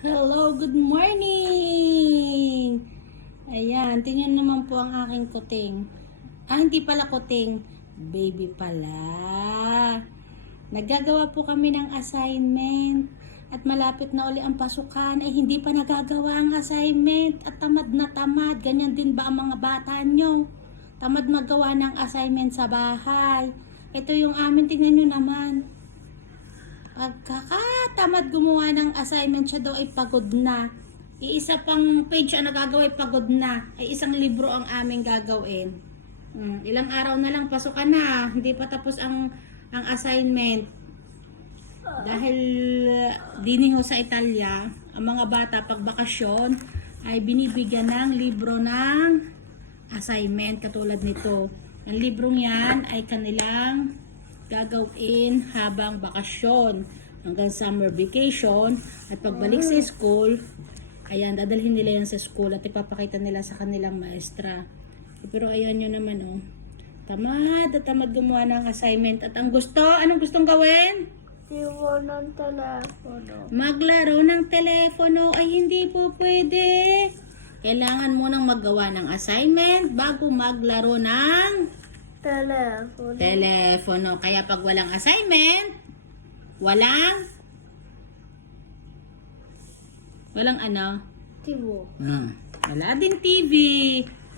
Hello, good morning! Ayan, tingnan naman po ang aking kuting. Ah, hindi pala kuting. Baby pala. Nagagawa po kami ng assignment. At malapit na uli ang pasukan, ay hindi pa nagagawa ang assignment. At tamad na tamad. Ganyan din ba ang mga bata nyo? Tamad magawa ng assignment sa bahay. Ito yung amin, tingnan nyo naman. Pagkakatamad gumawa ng assignment siya daw ay pagod na. Iisa pang page ang nagagawa ay pagod na. Ay isang libro ang aming gagawin. Hmm, ilang araw na lang pasukan na. Hindi pa tapos ang ang assignment. Dahil uh, diniho sa Italia, ang mga bata pag bakasyon ay binibigyan ng libro ng assignment katulad nito. Ang librong yan ay kanilang gagawin habang bakasyon hanggang summer vacation. At pagbalik sa school ayan dadalhin nila yan sa school at ipapakita nila sa kanilang maestra. Pero ayan nyo naman oh. Tamad at tamad gumawa ng assignment. At ang gusto anong gustong gawin? Siwo ng telepono. maglaro ng telepono. Ay hindi po pwede. Kailangan munang maggawa ng assignment bago maglaro ng Telepono. telepono. Kaya pag walang assignment, walang walang ano? Siwo. Hmm. Wala din TV.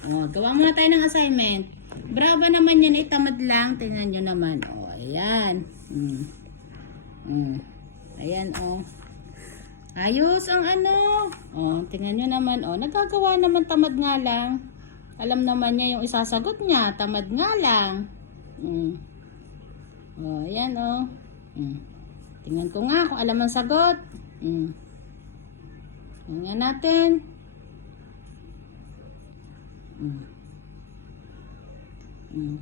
Oh, gawa muna tayo ng assignment. Brava naman yan, eh, tamad lang. Tingnan nyo naman. Oh, ayan. Hmm. Hmm. Ayan, oh. Ayos ang ano. Oh, tingnan nyo naman. Oh, nagagawa naman tamad nga lang. Alam naman niya yung isasagot niya. Tamad nga lang. Hmm. Oh, ayan, oh. Hmm. Tingnan ko nga kung alam ang sagot. Hmm. Tingnan natin. Mm. Mm.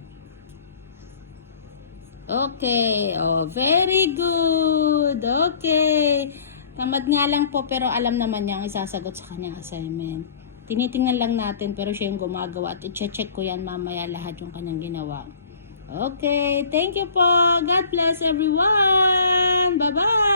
Okay. Oh, very good. Okay. Tamad nga lang po pero alam naman niya ang isasagot sa kanyang assignment. Tinitingnan lang natin pero siya yung gumagawa at i-check ko yan mamaya lahat yung kanyang ginawa. Okay. Thank you po. God bless everyone. Bye-bye.